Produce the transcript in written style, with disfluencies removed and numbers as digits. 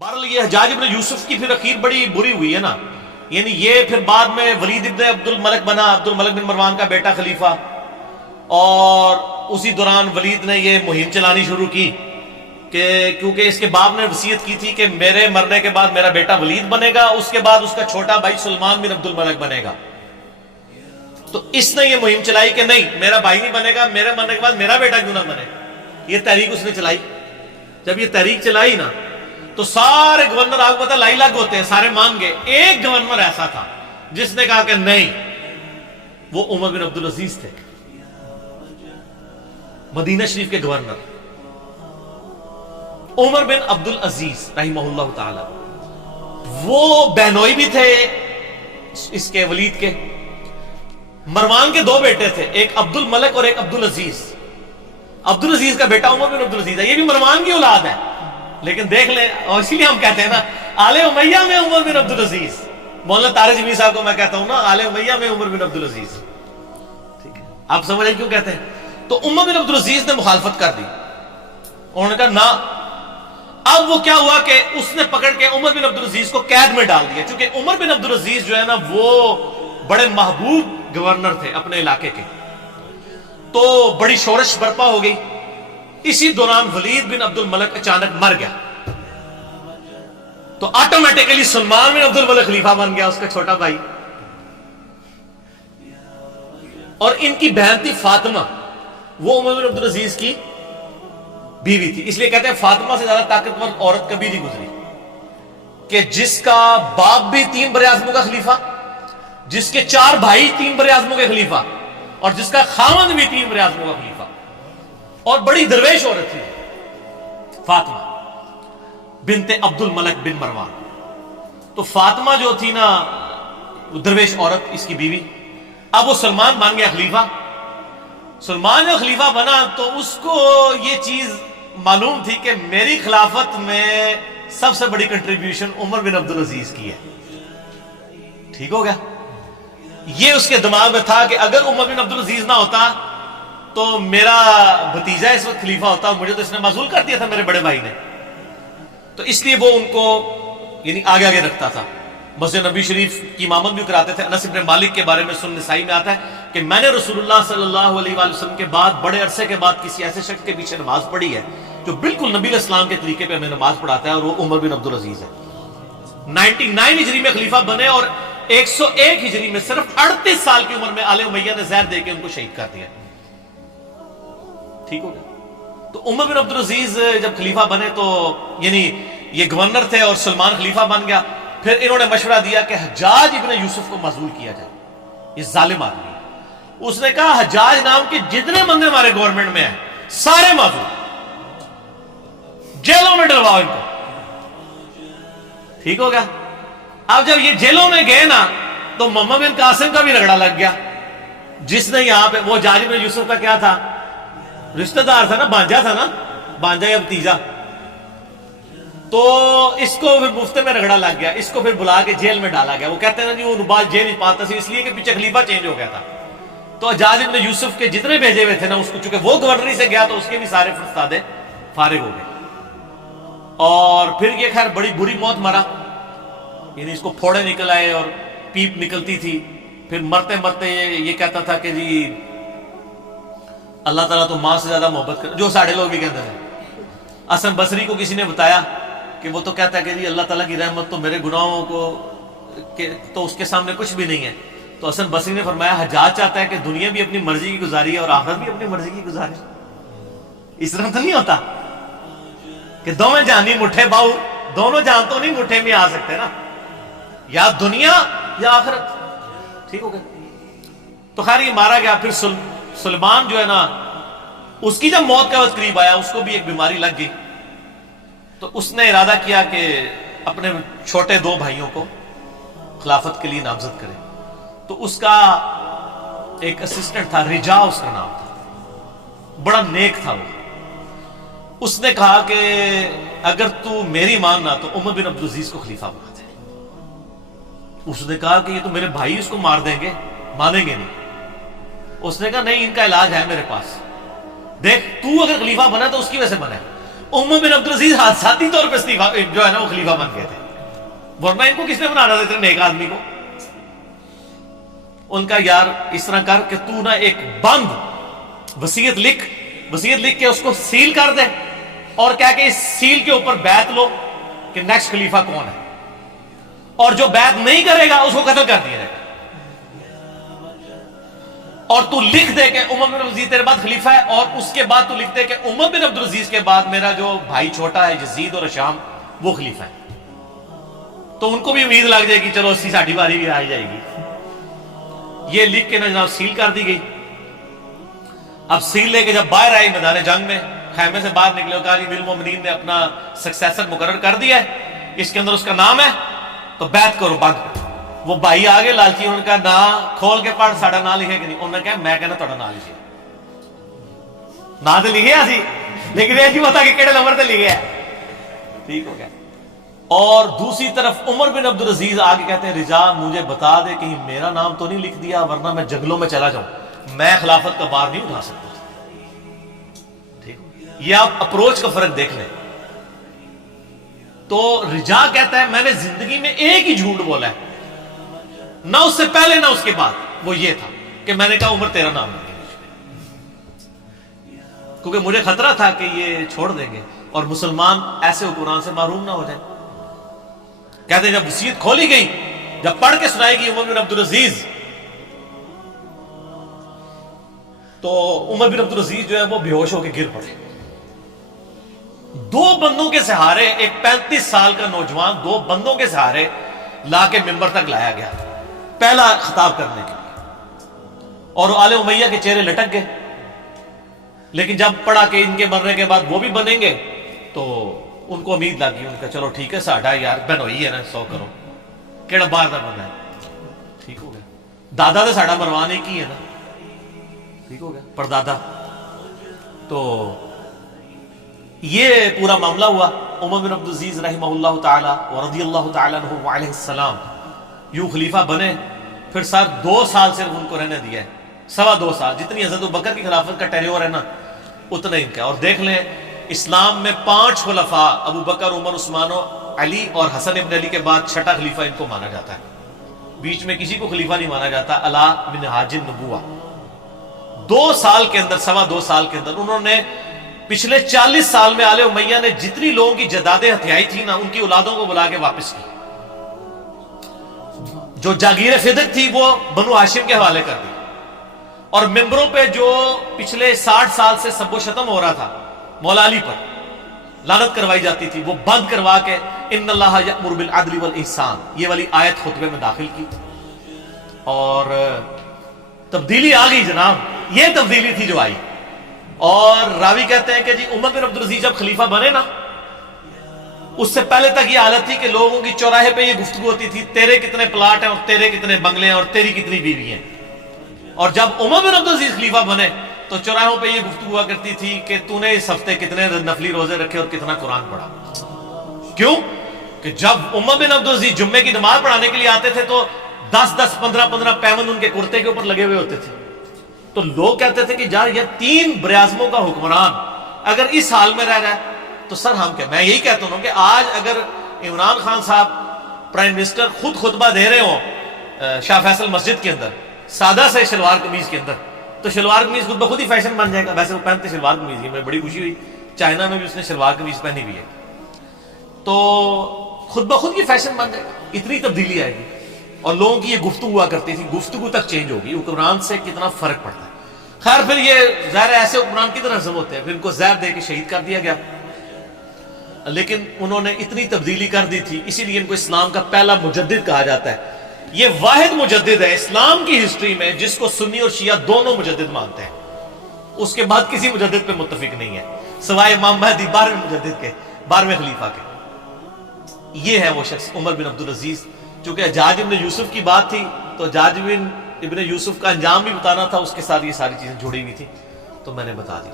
बहरहाल ये हज्जाज इब्न यूसुफ की फिर अखीर बड़ी बुरी हुई है ना, यानी ये फिर बाद में वलीद इब्न अब्दुल मलिक बना, अब्दुल मलिक बिन मरवान का बेटा खलीफा, और उसी दौरान वलीद ने ये मुहिम चलानी शुरू की कि क्योंकि इसके बाप ने वसीयत की थी कि मेरे मरने के बाद मेरा बेटा वलीद बनेगा, उसके बाद उसका छोटा भाई सुलेमान बिन अब्दुल मलिक बनेगा। तो इसने ये मुहिम चलाई कि नहीं, मेरा भाई नहीं बनेगा, मेरे मरने के बाद मेरा बेटा क्यों ना बने। ये तहरीक उसने चलाई। जब ये तहरीक चलाई ना तो सारे गवर्नर, आपको पता लाई लग होते हैं, सारे मान गए। एक गवर्नर ऐसा था जिसने कहा कि नहीं, वो उमर बिन अब्दुल अजीज थे, मदीना शरीफ के गवर्नर उमर बिन अब्दुल अजीज रहिमहुल्लाह ताला। वो बहनोई भी थे इसके वलीद के। मरवान के दो बेटे थे, एक अब्दुल मलिक और एक अब्दुल अजीज। अब्दुल अजीज का बेटा उमर बिन अब्दुल अजीज है, ये भी मरवान की औलाद है। लेकिन देख ले, और इसीलिए हम कहते हैं ना आले उमैया में उमर बिन अब्दुल अजीज। मौलाना तारिक जमीर साहब को मैं कहता हूं ना आले उमैया में उमर बिन अब्दुल अजीज। ठीक है, आप समझ क्यों कहते हैं। तो उमर बिन अब्दुल अजीज ने मुखालफत कर दी। उन्होंने कहा ना। अब वो क्या हुआ कि उसने पकड़ के उमर बिन अब्दुल अजीज को कैद में डाल दिया, क्योंकि उमर बिन अब्दुल अजीज जो है ना वो बड़े महबूब गवर्नर थे अपने इलाके के। तो बड़ी शोरश बर्पा हो गई। इसी दौरान वलीद बिन अब्दुल मलिक अचानक मर गया, तो ऑटोमेटिकली सुलेमान बिन अब्दुल मलिक खलीफा बन गया, उसका छोटा भाई। और इनकी बहन थी फातिमा, वो उमर बिन अब्दुल अजीज की बीवी थी। इसलिए कहते हैं फातिमा से ज्यादा ताकतवर औरत कभी नहीं गुजरी, कि जिसका बाप भी 3 बरे आज़मों का खलीफा, जिसके 4 भाई 3 बरे आज़मों के खलीफा, और जिसका खामन भी 3 बरे आज़मों का खलीफा। और बड़ी दरवेश औरत थी फातिमा बिनते अब्दुल मलिक बिन मरवान। तो फातिमा जो थी ना दरवेश औरत, इसकी बीवी। अब वो सलमान बन गया खलीफा। सलमान जो खलीफा बना तो उसको ये चीज मालूम थी कि मेरी खिलाफत में सबसे बड़ी कंट्रीब्यूशन उमर बिन अब्दुल अजीज की है। ठीक हो गया। ये उसके दिमाग में था कि अगर उमर बिन अब्दुल अजीज ना होता तो मेरा भतीजा इस वक्त खलीफा होता, मुझे तो इसने माजूल कर दिया था मेरे बड़े भाई ने। तो इसलिए वो उनको यानी आगे आगे रखता था। मस्जिद नबी शरीफ की इमामत भी कराते थे। अनस इब्न मालिक के बारे में सुन्न नसाई में आता है कि मैंने रसूलुल्लाह सल्लल्लाहु अलैहि वसल्लम के बाद बड़े अरसे के बाद किसी ऐसे शख्स के पीछे नमाज पढ़ी है जो बिल्कुल नबी इस्लाम के तरीके पे हमें नमाज पढ़ाता है, और वो उमर बिन अब्दुल अजीज है। 99 हिजरी में खलीफा बने और 101 हिजरी में सिर्फ 38 साल की उम्र में आले उमैया ने जहर देके उनको शहीद कर दिया। ठीक हो गया। तो उमर बिन अब्दुल अजीज जब खलीफा बने तो यानी ये गवर्नर थे और सलमान खलीफा बन गया। फिर इन्होंने मशवरा दिया कि हज्जाज इब्न यूसुफ को माजूल किया जाए, ये जालिम आदमी। उसने कहा हज्जाज नाम के जितने बंदे हमारे गवर्नमेंट में हैं सारे माजूल, जेलों में डलवाओ इनको। ठीक हो गया। अब जब ये जेलों में गए ना तो मोहम्मद बिन कासिम का भी रगड़ा लग गया, जिसने यहां पे, वो हज्जाज इब्न यूसुफ का क्या था, रिश्तेदार था ना, भांजा था ना, भांजा या भतीजा। तो इसको फिर मुफ्ते में रगड़ा लग गया, इसको फिर बुला के जेल में डाला गया। वो कहते हैं ना जी वो रुबाज जेल नहीं पाता था इसलिए कि पीछे खलीफा चेंज हो गया था। तो हज्जाज इब्न यूसुफ के जितने भेजे हुए थे ना उसको, चूंकि वो गवर्नरी से गया तो उसके भी सारे फरस्तादे फारिग हो गए। और फिर ये खैर बड़ी बुरी मौत मरा, यानी इसको फोड़े निकल आए और पीप निकलती थी। फिर मरते मरते ये कहता था कि जी अल्लाह ताला तो मां से ज्यादा मोहब्बत कर, जो साढ़े लोग भी कहते हैं। हसन बसरी को किसी ने बताया कि वो तो कहता है कि जी अल्लाह ताला की रहमत तो मेरे गुनाहों को तो उसके सामने कुछ भी नहीं है। तो हसन बसरी ने फरमाया हज्जाज चाहता है कि दुनिया भी अपनी मर्जी की गुजारी और आखिरत भी अपनी मर्जी की गुजारे। इस तरह तो नहीं होता कि दोनों जानी मुठ्ठे बाऊ, दोनों जान तो नहीं मुठ्ठे में आ सकते ना, या दुनिया या आखिरत। ठीक हो गया। तो खैर ये मारा गया। फिर सुलेमान जो है ना, उसकी जब मौत का वक्त करीब आया उसको भी एक बीमारी लग गई। तो उसने इरादा किया कि अपने छोटे 2 भाइयों को खिलाफत के लिए नामजद करे। तो उसका एक असिस्टेंट था, रिजा उसका नाम था, बड़ा नेक था वो। उसने कहा कि अगर तू मेरी मानना तो उमर बिन अब्दुल अजीज को खलीफा बना दे। उसने कहा कि ये तो मेरे भाई इसको मार देंगे, मानेंगे नहीं। उसने कहा नहीं, इनका इलाज है मेरे पास, देख तू अगर खलीफा बना तो उसकी वजह से बना है। عمر بن عبدالعزیز حادثاتی طور پہ جو ہے نا وہ خلیفہ بن گئے تھے، ورنہ ان کو کس نے بنانا تھا اتنے نیک آدمی کو؟ ان کا یار اس طرح کر کہ تو نا ایک بند وصیت لکھ کے اس کو سیل کر دے، اور کہہ کہ اس سیل کے اوپر بیعت لو کہ نیکسٹ خلیفہ کون ہے، اور جو بیعت نہیں کرے گا اس کو قتل کر دیا جائے گا، اور تو لکھ دے کہ عمر بن عبدالعزیز تیرے بعد خلیفہ ہے، اور اس کے بعد تو لکھ دے کہ عمر بن عبدالعزیز کے بعد میرا جو بھائی چھوٹا ہے یزید اور ہشام وہ خلیفہ ہے۔ تو ان کو بھی امید لگ جائے گی چلو اسی ساڑھی باری بھی آ جائے گی۔ یہ لکھ کے نا جناب سیل کر دی گئی۔ اب سیل لے کے جب باہر آئی میدان جنگ میں، خیمے سے باہر نکلے اور کہا جی امیر المومنین نے اپنا سکسیسر مقرر کر دیا ہے، اس کے اندر اس کا نام ہے، تو بیعت کرو بند۔ وہ بھائی آگے لالچی، انہوں نے کہا نا کھول کے پڑھ ساڑھا نام لکھے کہ نہیں، انہوں نے کہا میں کہنا تھوڑا نام لکھے، نام تو لکھے سی لیکن یہ نہیں پتا کہ کیڑے نمبر تے لکھے ہے، ٹھیک ہو گیا۔ اور دوسری طرف عمر بن عبدالعزیز آگے کہتے ہیں رجا مجھے بتا دے کہیں میرا نام تو نہیں لکھ دیا ورنہ میں جنگلوں میں چلا جاؤں، میں خلافت کا بار نہیں اٹھا سکتا۔ ٹھیک، یہ آپ اپروچ کا فرق دیکھ لیں۔ تو رجا کہتا ہے میں نے زندگی میں ایک ہی جھوٹ بولا ہے، نہ اس سے پہلے نہ اس کے بعد، وہ یہ تھا کہ میں نے کہا عمر تیرا نام لکھ دیا، کیونکہ مجھے خطرہ تھا کہ یہ چھوڑ دیں گے اور مسلمان ایسے حکمران سے محروم نہ ہو جائیں۔ کہتے ہیں جب وصیت کھولی گئی، جب پڑھ کے سنائی گئی عمر بن عبدالعزیز، تو عمر بن عبدالعزیز جو ہے وہ بے ہوش ہو کے گر پڑے۔ دو بندوں کے سہارے، ایک 35 سال کا نوجوان 2 بندوں کے سہارے لا کے ممبر تک لایا گیا پہلا خطاب کرنے کے لیے، اور آل امیہ کے چہرے لٹک گئے۔ لیکن جب پڑھا کہ ان کے مرنے کے بعد وہ بھی بنیں گے تو ان کو امید لگی، ان کا چلو ٹھیک ہے ساڈا یار بنوئی ہے نا 100 کرو کیڑا باہر دا بندہ ہے، ٹھیک ہو گیا۔ دادا تو ساڈا مروان ایک ہی ہے نا، ٹھیک ہو گیا، پردادا۔ تو یہ پورا معاملہ ہوا۔ عمر بن عبدالعزیز رحمہ اللہ تعالی ورضی اللہ تعالی عنہ علیہ السلام یوں خلیفہ بنے۔ پھر سر 2 سال صرف ان کو رہنے دیا ہے، 2.25 سال، جتنی حضرت ابوبکر کی خلافت کا ٹینیور ہے نا اتنا ان کا۔ اور دیکھ لیں اسلام میں 5 خلفاء ابو بکر، عمر، عثمان و علی اور حسن ابن علی کے بعد 6ٹھا خلیفہ ان کو مانا جاتا ہے، بیچ میں کسی کو خلیفہ نہیں مانا جاتا، علی منہاج النبوہ۔ 2 سال کے اندر، 2.25 سال کے اندر انہوں نے پچھلے 40 سال میں آل امیہ نے جتنی لوگوں کی جدادیں ہتھیائی تھی نا ان کی اولادوں کو بلا کے واپس کی۔ جو جاگیر فدق تھی وہ بنو ہاشم کے حوالے کر دی، اور ممبروں پہ جو پچھلے 60 سال سے سب و شتم ہو رہا تھا مولا علی پر، لعنت کروائی جاتی تھی، وہ بند کروا کے ان اللہ یأمر بالعدل والاحسان یہ والی آیت خطبے میں داخل کی، اور تبدیلی آ گئی جناب۔ یہ تبدیلی تھی جو آئی۔ اور راوی کہتے ہیں کہ جی عمر بن عبدالعزیز جب خلیفہ بنے نا، اس سے پہلے تک یہ حالت تھی کہ لوگوں کی چوراہے پہ یہ گفتگو ہوتی تھی تیرے کتنے پلاٹ ہیں اور تیرے کتنے بنگلے ہیں اور تیری کتنی بیوی ہیں۔ اور جب عمر بن عبدالعزیز خلیفہ بنے تو چوراہوں پہ یہ گفتگو ہوا کرتی تھی کہ تو نے اس ہفتے کتنے نفلی روزے رکھے اور کتنا قرآن پڑھا۔ کیوں کہ جب عمر بن عبدالعزیز جمعے کی نماز پڑھانے کے لیے آتے تھے تو 10 15 پیمند ان کے کرتے کے اوپر لگے ہوئے ہوتے تھے۔ تو لوگ کہتے تھے کہ یار یہ 3 براعظموں کا حکمران اگر اس حال میں رہ رہا ہے تو سر ہم کیا۔ میں یہی کہتا ہوں کہ آج اگر عمران خان صاحب پرائم منسٹر خود خطبہ دے رہے ہوں شاہ فیصل مسجد کے اندر سادہ سے شلوار قمیض کے اندر، تو شلوار قمیض خود بخود ہی فیشن بن جائے گا۔ ویسے وہ پہنتے شلوار قمیض ہی، مجھے بڑی خوشی ہوئی چائنا میں بھی اس نے شلوار قمیض پہنی ہوئی ہے، تو خود بخود یہ فیشن بن جائے گا، اتنی تبدیلی آئے گی۔ اور لوگوں کی یہ گفتگو ہوا کرتی تھی، گفتگو تک چینج ہوگی، حکمران سے کتنا فرق پڑتا ہے۔ خیر پھر یہ ظاہر ایسے حکمران کی طرح ہضم ہوتے ہیں، پھر ان کو زہر دے کے شہید کر دیا گیا، لیکن انہوں نے اتنی تبدیلی کر دی تھی، اسی لیے ان کو اسلام کا پہلا مجدد کہا جاتا ہے۔ یہ واحد مجدد ہے اسلام کی ہسٹری میں جس کو سنی اور شیعہ دونوں مجدد مانتے ہیں، اس کے بعد کسی مجدد پہ متفق نہیں ہے سوائے امام مہدی 12ویں مجدد کے، 12ویں خلیفہ کے۔ یہ ہے وہ شخص عمر بن عبدالعزیز۔ چونکہ حجاج ابن یوسف کی بات تھی تو حجاج ابن یوسف کا انجام بھی بتانا تھا، اس کے ساتھ یہ ساری چیزیں جڑی ہوئی تھی، تو میں نے بتا دی۔